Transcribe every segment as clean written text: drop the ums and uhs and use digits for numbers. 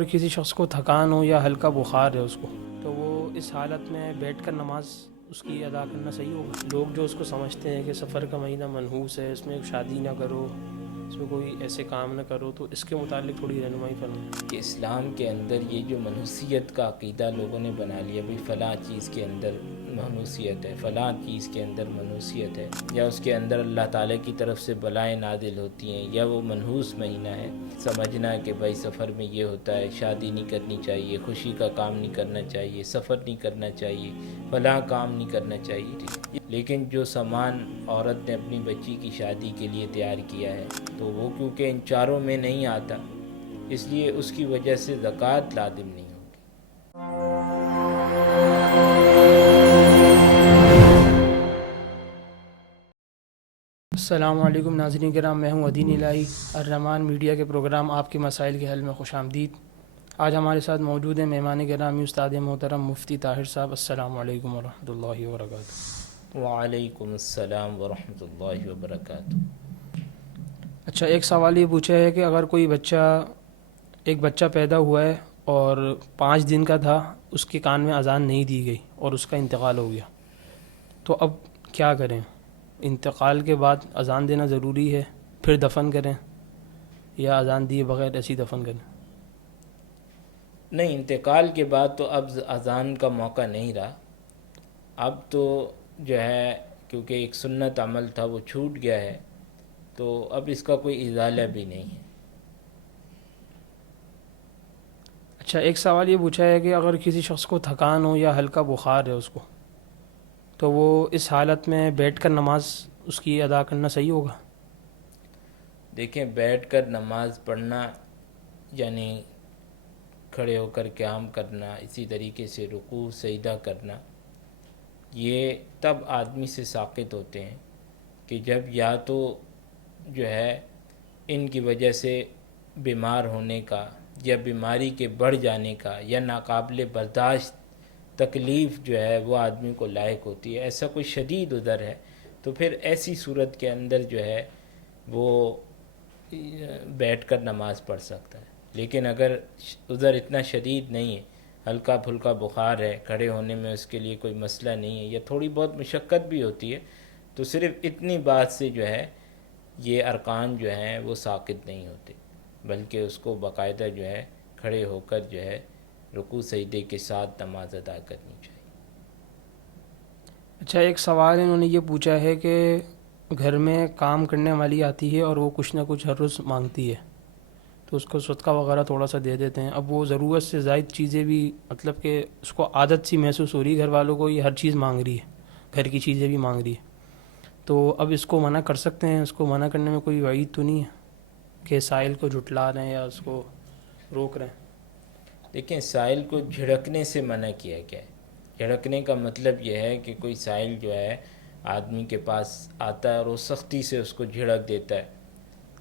اگر کسی شخص کو تھکان ہو یا ہلکا بخار ہے اس کو، تو وہ اس حالت میں بیٹھ کر نماز اس کی ادا کرنا صحیح ہوگا؟ لوگ جو اس کو سمجھتے ہیں کہ سفر کا مہینہ منحوس ہے، اس میں شادی نہ کرو، اس میں کوئی ایسے کام نہ کرو، تو اس کے متعلق تھوڑی رہنمائی فرمائیں۔ کہ اسلام کے اندر یہ جو منحوسیت کا عقیدہ لوگوں نے بنا لیا، بھئی فلاں چیز کے اندر منحوسیت ہے، فلاں چیز کے اندر منحوسیت ہے، یا اس کے اندر اللہ تعالیٰ کی طرف سے بلائیں نازل ہوتی ہیں، یا وہ منحوس مہینہ ہے، سمجھنا کہ بھائی سفر میں یہ ہوتا ہے، شادی نہیں کرنی چاہیے، خوشی کا کام نہیں کرنا چاہیے، سفر نہیں کرنا چاہیے، فلاں کام نہیں کرنا چاہیے۔ لیکن جو سامان عورت نے اپنی بچی کی شادی کے لیے تیار کیا ہے، تو وہ کیونکہ ان چاروں میں نہیں آتا، اس لیے اس کی وجہ سے زکوٰۃ لازم نہیں ہوگی۔ السلام علیکم ناظرین کرام، میں ہوں عدین الہی، الرحمان میڈیا کے پروگرام آپ کے مسائل کے حل میں خوش آمدید۔ آج ہمارے ساتھ موجود ہیں مہمان گرامی استاد محترم مفتی طاہر صاحب۔ السلام علیکم ورحمۃ اللہ وبرکاتہ۔ وعلیکم السلام ورحمۃ اللہ وبرکاتہ۔ اچھا، ایک سوال یہ پوچھا ہے کہ اگر کوئی ایک بچہ پیدا ہوا ہے اور 5 دن کا تھا، اس کے کان میں اذان نہیں دی گئی اور اس کا انتقال ہو گیا، تو اب کیا کریں؟ انتقال کے بعد اذان دینا ضروری ہے، پھر دفن کریں، یا اذان دیے بغیر ایسی دفن کریں؟ نہیں، انتقال کے بعد تو اب اذان کا موقع نہیں رہا، اب تو جو ہے کیونکہ ایک سنت عمل تھا وہ چھوٹ گیا ہے، تو اب اس کا کوئی ازالہ بھی نہیں ہے۔ اچھا، ایک سوال یہ پوچھا ہے کہ اگر کسی شخص کو تھکان ہو یا ہلکا بخار ہے اس کو، تو وہ اس حالت میں بیٹھ کر نماز اس کی ادا کرنا صحیح ہوگا؟ دیکھیں، بیٹھ کر نماز پڑھنا یعنی کھڑے ہو کر قیام کرنا، اسی طریقے سے رکوع سجدہ کرنا، یہ تب آدمی سے ساقط ہوتے ہیں کہ جب یا تو جو ہے ان کی وجہ سے بیمار ہونے کا یا بیماری کے بڑھ جانے کا یا ناقابل برداشت تکلیف جو ہے وہ آدمی کو لاحق ہوتی ہے، ایسا کوئی شدید عذر ہے، تو پھر ایسی صورت کے اندر جو ہے وہ بیٹھ کر نماز پڑھ سکتا ہے۔ لیکن اگر عذر اتنا شدید نہیں ہے، ہلکا پھلکا بخار ہے، کھڑے ہونے میں اس کے لیے کوئی مسئلہ نہیں ہے، یا تھوڑی بہت مشقت بھی ہوتی ہے، تو صرف اتنی بات سے جو ہے یہ ارکان جو ہیں وہ ساقط نہیں ہوتے، بلکہ اس کو باقاعدہ جو ہے کھڑے ہو کر جو ہے رکوع سجدے کے ساتھ نماز ادا کرنی چاہیے۔ اچھا، ایک سوال انہوں نے یہ پوچھا ہے کہ گھر میں کام کرنے والی آتی ہے اور وہ کچھ نہ کچھ ہر روز مانگتی ہے، تو اس کو صدقہ وغیرہ تھوڑا سا دے دیتے ہیں۔ اب وہ ضرورت سے زائد چیزیں بھی، مطلب کہ اس کو عادت سی محسوس ہو رہی ہے گھر والوں کو، یہ ہر چیز مانگ رہی ہے، گھر کی چیزیں بھی مانگ رہی ہے، تو اب اس کو منع کر سکتے ہیں؟ اس کو منع کرنے میں کوئی وعید تو نہیں ہے کہ سائل کو جھٹلا رہے ہیں یا اس کو روک رہے ہیں؟ دیکھیں، سائل کو جھڑکنے سے منع کیا گیا ہے۔ جھڑکنے کا مطلب یہ ہے کہ کوئی سائل جو ہے آدمی کے پاس آتا ہے اور وہ سختی سے اس کو جھڑک دیتا ہے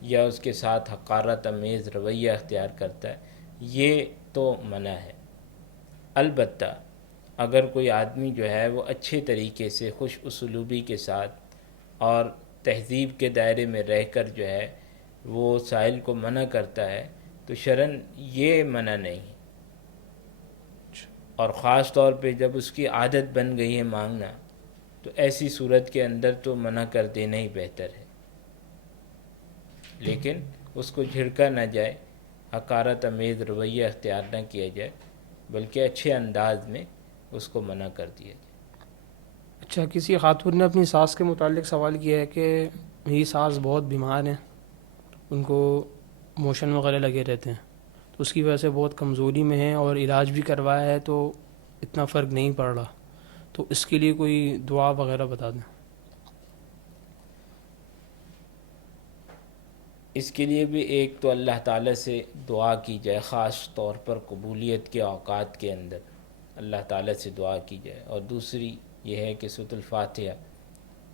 یا اس کے ساتھ حقارت آمیز رویہ اختیار کرتا ہے، یہ تو منع ہے۔ البتہ اگر کوئی آدمی جو ہے وہ اچھے طریقے سے خوش اسلوبی کے ساتھ اور تہذیب کے دائرے میں رہ کر جو ہے وہ سائل کو منع کرتا ہے، تو شرعاً یہ منع نہیں ہے، اور خاص طور پہ جب اس کی عادت بن گئی ہے مانگنا، تو ایسی صورت کے اندر تو منع کر دینا ہی بہتر ہے، لیکن اس کو جھڑکا نہ جائے، حقارت آمیز رویہ اختیار نہ کیا جائے، بلکہ اچھے انداز میں اس کو منع کر دیا جائے۔ اچھا، کسی خاتون نے اپنی ساس کے متعلق سوال کیا ہے کہ میری ساس بہت بیمار ہیں، ان کو موشن وغیرہ لگے رہتے ہیں، تو اس کی وجہ سے بہت کمزوری میں ہیں اور علاج بھی کروایا ہے تو اتنا فرق نہیں پڑ رہا، تو اس کے لیے کوئی دعا وغیرہ بتا دیں۔ اس کے لیے بھی ایک تو اللہ تعالیٰ سے دعا کی جائے، خاص طور پر قبولیت کے اوقات کے اندر اللہ تعالیٰ سے دعا کی جائے، اور دوسری یہ ہے کہ سورۃ الفاتحہ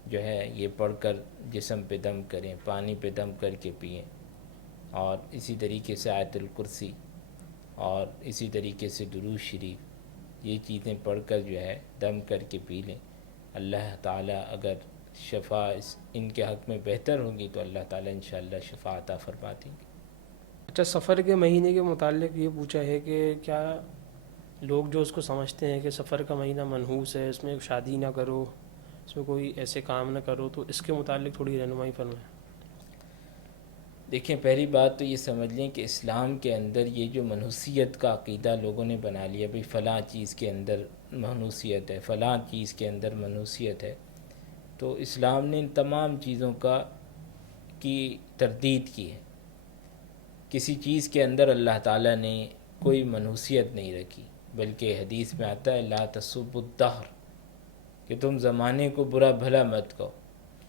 جو ہے یہ پڑھ کر جسم پہ دم کریں، پانی پہ دم کر کے پئیں، اور اسی طریقے سے آیت الکرسی اور اسی طریقے سے درود شریف، یہ چیزیں پڑھ کر جو ہے دم کر کے پی لیں۔ اللہ تعالیٰ اگر شفا ان کے حق میں بہتر ہوگی تو اللہ تعالیٰ انشاءاللہ شفا عطا فرما دیں گے۔ اچھا، سفر کے مہینے کے متعلق یہ پوچھا ہے کہ کیا لوگ جو اس کو سمجھتے ہیں کہ سفر کا مہینہ منحوس ہے، اس میں شادی نہ کرو، اس میں کوئی ایسے کام نہ کرو، تو اس کے متعلق تھوڑی رہنمائی فرمائیں۔ دیکھیں، پہلی بات تو یہ سمجھ لیں کہ اسلام کے اندر یہ جو منحوسیت کا عقیدہ لوگوں نے بنا لیا، بھئی فلاں چیز کے اندر منحوسیت ہے، فلاں چیز کے اندر منحوسیت ہے، تو اسلام نے ان تمام چیزوں کی تردید کی ہے۔ کسی چیز کے اندر اللہ تعالیٰ نے کوئی منحوسیت نہیں رکھی، بلکہ حدیث میں آتا ہے لا تسبوا الدہر، کہ تم زمانے کو برا بھلا مت کہو،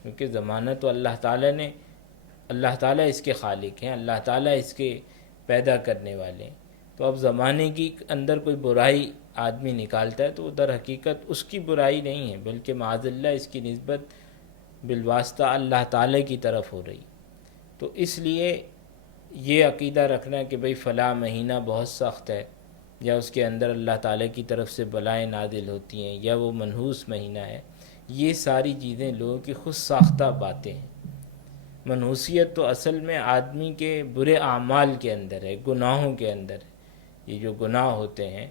کیونکہ زمانہ تو اللہ تعالیٰ اس کے خالق ہیں، اللہ تعالیٰ اس کے پیدا کرنے والے ہیں۔ تو اب زمانے کی اندر کوئی برائی آدمی نکالتا ہے تو وہ در حقیقت اس کی برائی نہیں ہے، بلکہ معاذ اللہ اس کی نسبت بالواسطہ اللہ تعالیٰ کی طرف ہو رہی۔ تو اس لیے یہ عقیدہ رکھنا کہ بھئی فلاں مہینہ بہت سخت ہے، یا اس کے اندر اللہ تعالیٰ کی طرف سے بلائیں نازل ہوتی ہیں، یا وہ منحوس مہینہ ہے، یہ ساری چیزیں لوگوں کی خود ساختہ باتیں ہیں۔ منحوسیت تو اصل میں آدمی کے برے اعمال کے اندر ہے، گناہوں کے اندر ہے۔ یہ جو گناہ ہوتے ہیں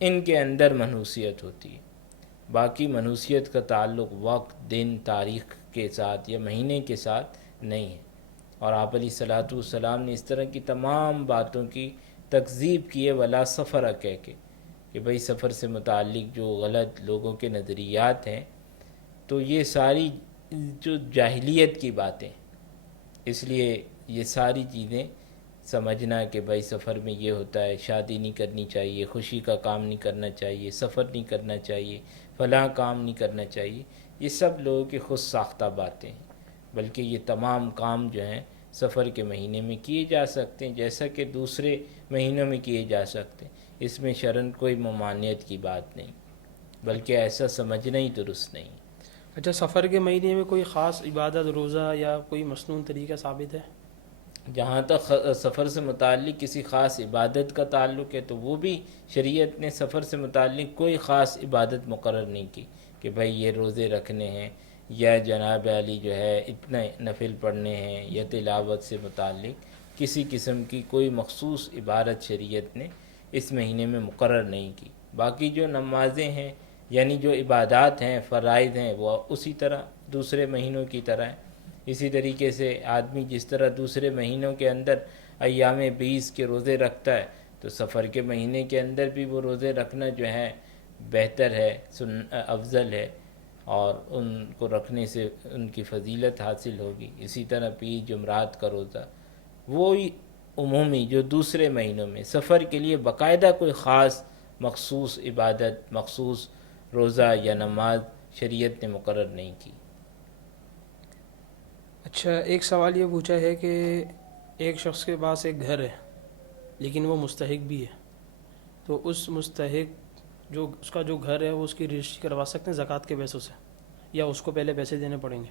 ان کے اندر منحوسیت ہوتی ہے۔ باقی منحوسیت کا تعلق وقت، دن، تاریخ کے ساتھ یا مہینے کے ساتھ نہیں ہے۔ اور آپ علیہ الصلوۃ والسلام نے اس طرح کی تمام باتوں کی تکذیب کی ہے، ولا سفر کہہ کے، کہ بھئی سفر سے متعلق جو غلط لوگوں کے نظریات ہیں، تو یہ ساری جو جاہلیت کی باتیں، اس لیے یہ ساری چیزیں سمجھنا کہ بھائی سفر میں یہ ہوتا ہے، شادی نہیں کرنی چاہیے، خوشی کا کام نہیں کرنا چاہیے، سفر نہیں کرنا چاہیے، فلاں کام نہیں کرنا چاہیے، یہ سب لوگوں کی خود ساختہ باتیں ہیں۔ بلکہ یہ تمام کام جو ہیں سفر کے مہینے میں کیے جا سکتے ہیں، جیسا کہ دوسرے مہینوں میں کیے جا سکتے ہیں۔ اس میں شرعاً کوئی ممانعت کی بات نہیں، بلکہ ایسا سمجھنا ہی درست نہیں۔ اچھا، سفر کے مہینے میں کوئی خاص عبادت، روزہ یا کوئی مصنون طریقہ ثابت ہے؟ جہاں تک سفر سے متعلق کسی خاص عبادت کا تعلق ہے تو وہ بھی شریعت نے سفر سے متعلق کوئی خاص عبادت مقرر نہیں کی کہ بھئی یہ روزے رکھنے ہیں، یا جناب علی جو ہے اتنے نفل پڑھنے ہیں، یا تلاوت سے متعلق کسی قسم کی کوئی مخصوص عبادت شریعت نے اس مہینے میں مقرر نہیں کی۔ باقی جو نمازیں ہیں، یعنی جو عبادات ہیں، فرائض ہیں، وہ اسی طرح دوسرے مہینوں کی طرح ہیں۔ اسی طریقے سے آدمی جس طرح دوسرے مہینوں کے اندر ایام 20 کے روزے رکھتا ہے، تو سفر کے مہینے کے اندر بھی وہ روزے رکھنا جو ہے بہتر ہے، افضل ہے، اور ان کو رکھنے سے ان کی فضیلت حاصل ہوگی۔ اسی طرح پیر جمعرات کا روزہ، وہی عمومی جو دوسرے مہینوں میں سفر کے لیے باقاعدہ کوئی خاص مخصوص عبادت، مخصوص روزہ یا نماز شریعت نے مقرر نہیں کی۔ اچھا، ایک سوال یہ پوچھا ہے کہ ایک شخص کے پاس ایک گھر ہے لیکن وہ مستحق بھی ہے، تو اس مستحق جو اس کا جو گھر ہے وہ اس کی رجسٹری کروا سکتے ہیں زکوٰۃ کے پیسوں سے، یا اس کو پہلے پیسے دینے پڑیں گے؟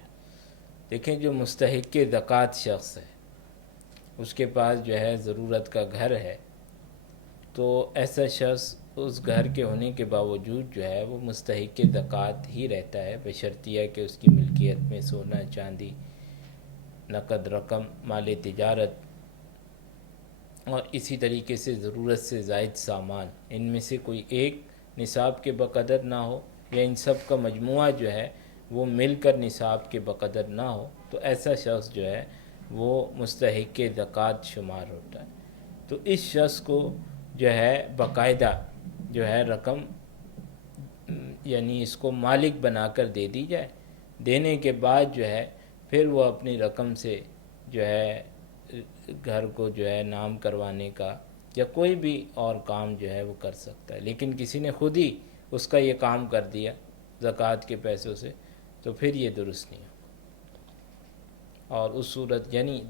دیکھیں، جو مستحق زکوٰۃ شخص ہے، اس کے پاس جو ہے ضرورت کا گھر ہے، تو ایسا شخص اس گھر کے ہونے کے باوجود جو ہے وہ مستحق زکوٰۃ ہی رہتا ہے، بشرطیہ کہ اس کی ملکیت میں سونا، چاندی، نقد رقم، مال تجارت اور اسی طریقے سے ضرورت سے زائد سامان، ان میں سے کوئی ایک نصاب کے بقدر نہ ہو، یا ان سب کا مجموعہ جو ہے وہ مل کر نصاب کے بقدر نہ ہو، تو ایسا شخص جو ہے وہ مستحق زکوٰۃ شمار ہوتا ہے۔ تو اس شخص کو جو ہے باقاعدہ جو ہے رقم، یعنی اس کو مالک بنا کر دے دی جائے، دینے کے بعد جو ہے پھر وہ اپنی رقم سے جو ہے گھر کو جو ہے نام کروانے کا یا کوئی بھی اور کام جو ہے وہ کر سکتا ہے۔ لیکن کسی نے خود ہی اس کا یہ کام کر دیا زکوٰۃ کے پیسوں سے، تو پھر یہ درست نہیں ہو۔ اور اس صورت یعنی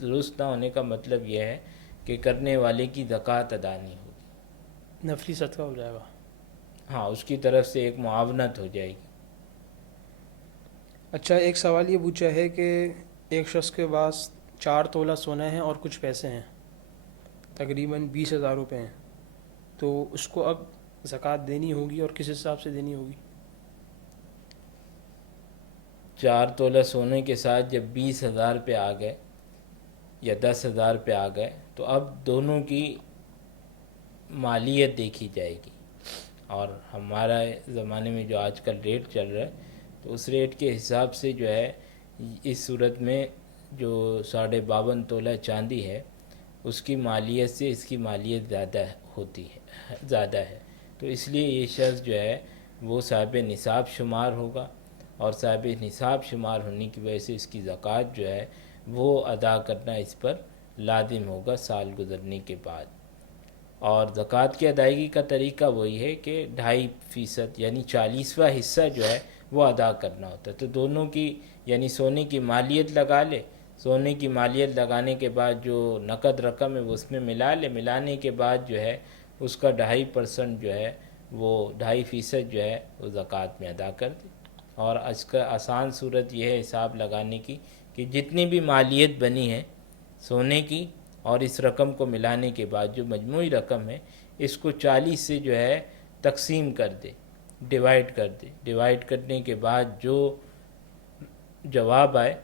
درست نہ ہونے کا مطلب یہ ہے کہ کرنے والے کی زکوٰۃ ادا نہیں ہوگی، نفلی صدقہ ہو جائے گا۔ ہاں، اس کی طرف سے ایک معاونت ہو جائے گی۔ اچھا، ایک سوال یہ پوچھا ہے کہ ایک شخص کے پاس 4 تولہ سونا ہے اور کچھ پیسے ہیں، تقریباً 20,000 روپے ہیں، تو اس کو اب زکوٰۃ دینی ہوگی اور کس حساب سے دینی ہوگی؟ 4 تولہ سونے کے ساتھ جب 20,000 پہ آ گئے یا 10,000 پہ آ گئے تو اب دونوں کی مالیت دیکھی جائے گی، اور ہمارا زمانے میں جو آج کل ریٹ چل رہا ہے تو اس ریٹ کے حساب سے جو ہے اس صورت میں جو 52.5 تولہ چاندی ہے اس کی مالیت سے اس کی مالیت زیادہ ہوتی ہے، زیادہ ہے، تو اس لیے یہ شخص جو ہے وہ صاحب نصاب شمار ہوگا، اور صاحب نصاب شمار ہونے کی وجہ سے اس کی زکوٰۃ جو ہے وہ ادا کرنا اس پر لازم ہوگا سال گزرنے کے بعد۔ اور زکوٰۃ کی ادائیگی کا طریقہ وہی ہے کہ 2.5% یعنی 40واں حصہ جو ہے وہ ادا کرنا ہوتا ہے۔ تو دونوں کی یعنی سونے کی مالیت لگا لے، سونے کی مالیت لگانے کے بعد جو نقد رقم ہے وہ اس میں ملا لے، ملانے کے بعد جو ہے اس کا 2.5% جو ہے وہ 2.5% جو ہے وہ زکوٰۃ میں ادا کر دے۔ اور اس کا آسان صورت یہ ہے حساب لگانے کی کہ جتنی بھی مالیت بنی ہے سونے کی اور اس رقم کو ملانے کے بعد جو مجموعی رقم ہے اس کو 40 سے جو ہے تقسیم کر دے، ڈیوائیڈ کر دے، ڈیوائیڈ کرنے کے بعد جو جواب آئے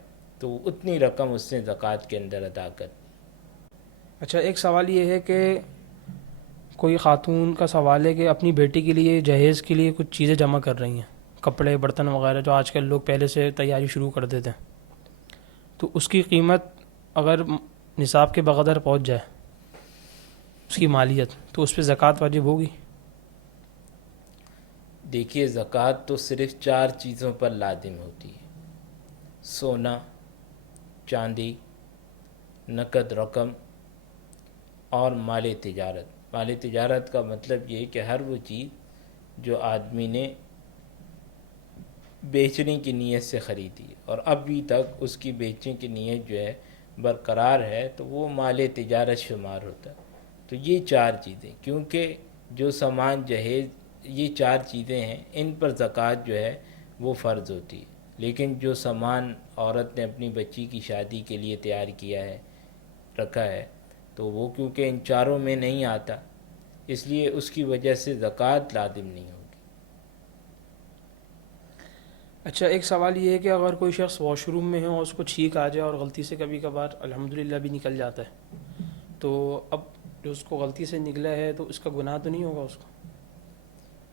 تو اتنی رقم اس نے زکوٰۃ کے اندر ادا کر دی۔ اچھا، ایک سوال یہ ہے کہ کوئی خاتون کا سوال ہے کہ اپنی بیٹی کے لیے جہیز کے لیے کچھ چیزیں جمع کر رہی ہیں، کپڑے برتن وغیرہ جو آج کل لوگ پہلے سے تیاری شروع کر دیتے ہیں، تو اس کی قیمت اگر نصاب کے بقدر پہنچ جائے اس کی مالیت، تو اس پہ زکوٰۃ واجب ہوگی؟ دیکھیے زکوٰۃ تو صرف 4 چیزوں پر لازم ہوتی ہے: سونا، چاندی، نقد رقم اور مال تجارت۔ مال تجارت کا مطلب یہ کہ ہر وہ چیز جو آدمی نے بیچنے کی نیت سے خریدی اور ابھی تک اس کی بیچنے کی نیت جو ہے برقرار ہے تو وہ مال تجارت شمار ہوتا ہے۔ تو یہ 4 چیزیں، کیونکہ جو سامان جہیز، یہ 4 چیزیں ہیں، ان پر زکوٰۃ جو ہے وہ فرض ہوتی ہے، لیکن جو سامان عورت نے اپنی بچی کی شادی کے لیے تیار کیا ہے، رکھا ہے، تو وہ کیونکہ ان 4 میں نہیں آتا، اس لیے اس کی وجہ سے زکوٰۃ لازم نہیں ہوگی۔ اچھا، ایک سوال یہ ہے کہ اگر کوئی شخص واش روم میں ہے اور اس کو چھینک آ جائے اور غلطی سے کبھی کبھار الحمدللہ بھی نکل جاتا ہے، تو اب جو اس کو غلطی سے نکلا ہے تو اس کا گناہ تو نہیں ہوگا اس کو؟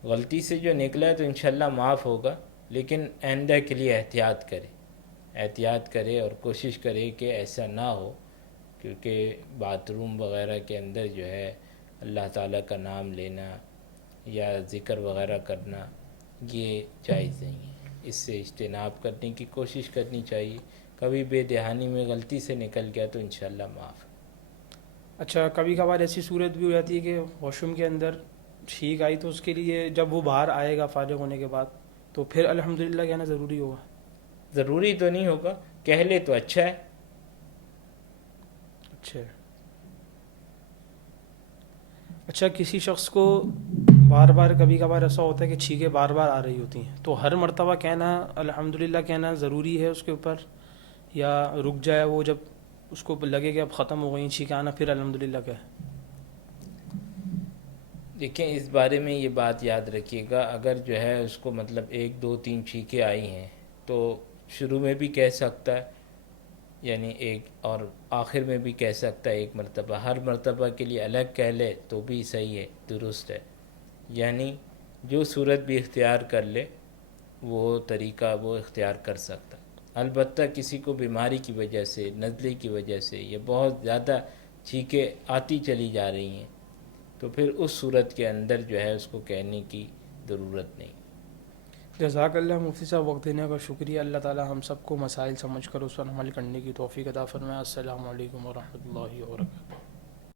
غلطی سے جو نکلا ہے تو انشاءاللہ معاف ہوگا، لیکن آئندہ کے لیے احتیاط کرے اور کوشش کرے کہ ایسا نہ ہو، کیونکہ باتھ روم وغیرہ کے اندر جو ہے اللہ تعالیٰ کا نام لینا یا ذکر وغیرہ کرنا یہ جائز نہیں ہے، اس سے اجتناب کرنے کی کوشش کرنی چاہیے۔ کبھی بے دہانی میں غلطی سے نکل گیا تو انشاءاللہ معاف ہے۔ اچھا، کبھی کبھار ایسی صورت بھی ہو جاتی ہے کہ واش روم کے اندر چھینک آئی، تو اس کے لیے جب وہ باہر آئے گا فارغ ہونے کے بعد تو پھر الحمدللہ کہنا ضروری ہوگا؟ ضروری تو نہیں ہوگا، کہہ لے تو اچھا ہے۔ اچھا، کسی شخص کو بار بار کبھی کبھار ایسا ہوتا ہے کہ چھینکیں بار بار آ رہی ہوتی ہیں، تو ہر مرتبہ کہنا الحمدللہ کہنا ضروری ہے اس کے اوپر، یا رک جائے وہ جب اس کو لگے کہ اب ختم ہو گئی چھینکیں آنا پھر الحمدللہ کہے؟ دیکھیں اس بارے میں یہ بات یاد رکھیے گا، اگر جو ہے اس کو مطلب 1 2 3 چھینکیں آئی ہیں تو شروع میں بھی کہہ سکتا ہے، یعنی ایک، اور آخر میں بھی کہہ سکتا ہے ایک مرتبہ، ہر مرتبہ کے لیے الگ کہہ لے تو بھی صحیح ہے، درست ہے، یعنی جو صورت بھی اختیار کر لے وہ طریقہ وہ اختیار کر سکتا۔ البتہ کسی کو بیماری کی وجہ سے، نزلے کی وجہ سے یہ بہت زیادہ چھینکیں آتی چلی جا رہی ہیں تو پھر اس صورت کے اندر جو ہے اس کو کہنے کی ضرورت نہیں۔ جزاک اللہ مفتی صاحب، وقت دینے کا شکریہ۔ اللہ تعالی ہم سب کو مسائل سمجھ کر اس پر عمل کرنے کی توفیق عطا فرمائے۔ السلام علیکم ورحمۃ اللہ وبرکاتہ۔